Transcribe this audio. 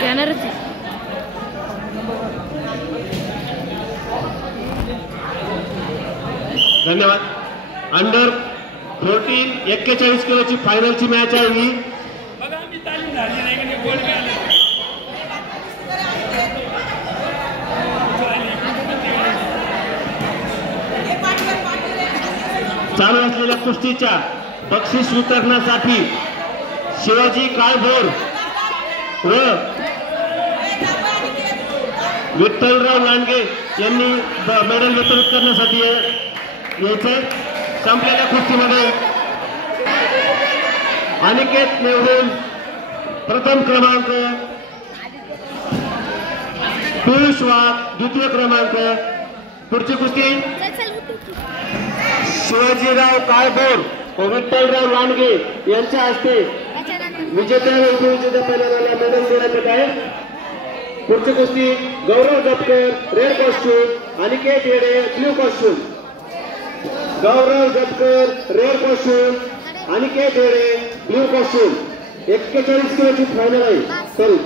घेणारच आहे. धन्यवाद. अंडर 14 41 किलोची फायनलची मॅच आहे ही. चालू असलेल्या कुस्तीच्या बक्षीस वितरणासाठी शिवाजी काळभोर व विठ्ठलराव लांडगे यांनी मेडल वितरित करण्यासाठी यायचे. संपलेल्या कुस्तीमध्ये अनिकेत नेवरुल प्रथम क्रमांक, पियुष वाघ द्वितीय क्रमांक. पुढची कुस्ती शिवाजीराव काळभोर व विठ्ठलराव लांडगे यांच्या हस्ते विजेत्या व उपविजेत्या पैलवानाला मेडल देण्यात येत आहे. पुढची कुस्ती गौरव जपकर रेड कॉस्ट्यूम, अनिकेत येडे ब्ल्यू कॉस्ट्यूम. गौरव जपकर रेड कॉस्ट्यूम, अनिकेत येडे ब्ल्यू कॉस्ट्यूम. 41 किलोची फायनल आहे. चल